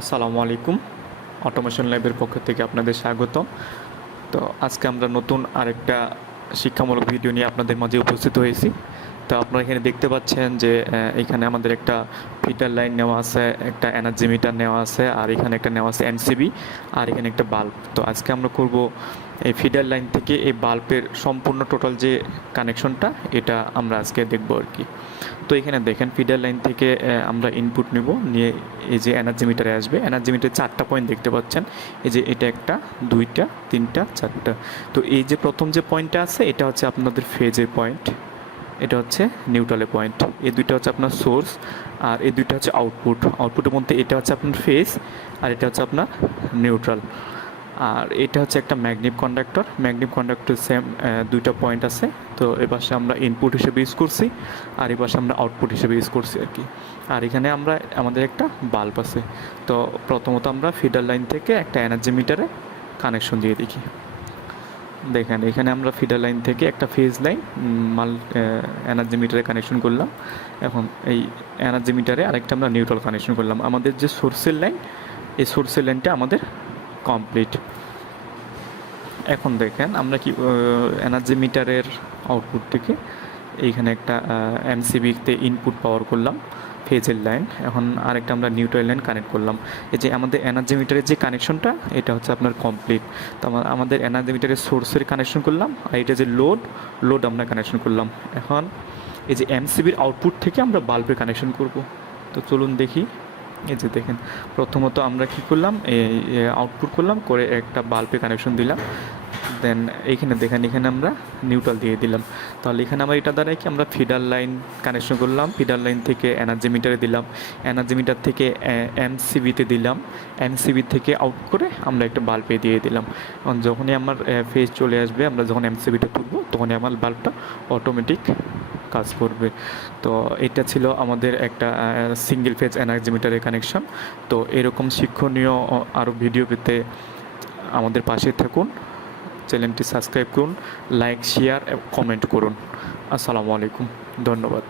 আসসালামু আলাইকুম। অটোমেশন ল্যাবের পক্ষ থেকে আপনাদের স্বাগতম। তো আজকে আমরা নতুন আরেকটা শিক্ষামূলক ভিডিও নিয়ে আপনাদের মাঝে উপস্থিত হয়েছি। তো আপনারা এখানে দেখতে পাচ্ছেন যে এখানে আমাদের একটা ফিটার লাইন নেওয়া আছে, একটা এনার্জি মিটার নেওয়া আছে, আর এখানে একটা নেওয়া আছে এমসিবি, আর এখানে একটা বাল্ব। তো আজকে আমরা করব এই ফিডার লাইন থেকে এই বাল্বের সম্পূর্ণ টোটাল যে কানেকশনটা, এটা আমরা আজকে দেখব আর কি। তো এখানে দেখেন ফিডার লাইন থেকে আমরা ইনপুট নিব, নিয়ে এই যে এনার্জি মিটারে আসবে। এনার্জি মিটারে 4টা পয়েন্ট দেখতে পাচ্ছেন, এই যে এটা একটা, 2টা, 3টা, 4টা। তো এই যে প্রথম যে পয়েন্টটা আছে, এটা হচ্ছে আপনাদের ফেজের পয়েন্ট, এটা হচ্ছে নিউট্রালের পয়েন্ট। এই দুইটা হচ্ছে আপনার সোর্স, আর এই দুইটা হচ্ছে আউটপুট। আউটপুটের মধ্যে এটা হচ্ছে আপনার ফেজ, আর এটা হচ্ছে আপনার নিউট্রাল। আর এটা হচ্ছে একটা magnetic conductor. Magnetic conductor same দুইটা পয়েন্ট আছে। তো এ পাশে আমরা ইনপুট হিসেবে ইউজ করছি, আর এই পাশে আমরা আউটপুট হিসেবে ইউজ করছি আর কি। আর এখানে আমাদের একটা বাল্ব আছে। তো প্রথমত আমরা ফিডার লাইন থেকে একটা এনার্জি মিটারে কানেকশন দিয়ে দেখি। দেখেন এখানে আমরা ফিডার লাইন থেকে একটা ফেজ লাইন এনার্জি মিটারে কানেকশন করলাম। এখন এই এনার্জি মিটারে আরেকটা আমরা নিউট্রাল কানেকশন করলাম। আমাদের যে সোর্সের লাইন, এই সোর্সের লাইনটা আমাদের কমপ্লিট। এখন দেখেন আমরা কি এনার্জি মিটারের আউটপুট থেকে এইখানে একটা এমসিবিতে ইনপুট পাওয়ার করলাম, ফেজের লাইন। এখন আরেকটা আমরা নিউট্রাল লাইন কানেক্ট করলাম। এই যে আমাদের এনার্জি মিটারের যে কানেকশনটা, এটা হচ্ছে আপনার কমপ্লিট। তো আমাদের এনার্জি মিটারের সোর্সের কানেকশন করলাম, আর এটা যে লোড আমরা কানেকশন করলাম। এখন এই যে এমসিবির আউটপুট থেকে আমরা বাল্বের কানেকশন করব। তো চলুন দেখি। এই যে দেখেন প্রথমত আমরা কী করলাম, আউটপুট করলাম, করে একটা বাল্বে কানেকশন দিলাম। দেন এইখানে দেখেন এখানে আমরা নিউট্রাল দিয়ে দিলাম। তাহলে এখানে আমরা এটা দ্বারা কি আমরা ফিডার লাইন কানেকশন করলাম, ফিডার লাইন থেকে এনার্জি মিটারে দিলাম, এনার্জি মিটার থেকে এমসিবিতে দিলাম, এমসিবি থেকে আউট করে আমরা একটা বাল্বে দিয়ে দিলাম। এখন যখনই আমার ফেজ চলে আসবে, আমরা যখন এমসিবিটা তুলবো, তখনই আমার বাল্বটা অটোমেটিক কাজ করবে। তো এটা ছিল আমাদের একটা সিঙ্গেল ফেজ এনার্জি মিটারের কানেকশন। তো এরকম শিক্ষণীয় আরও ভিডিও পেতে আমাদের পাশে থাকুন, চ্যানেলটি সাবস্ক্রাইব করুন, লাইক, শেয়ার এবং কমেন্ট করুন। আসসালামু আলাইকুম, ধন্যবাদ।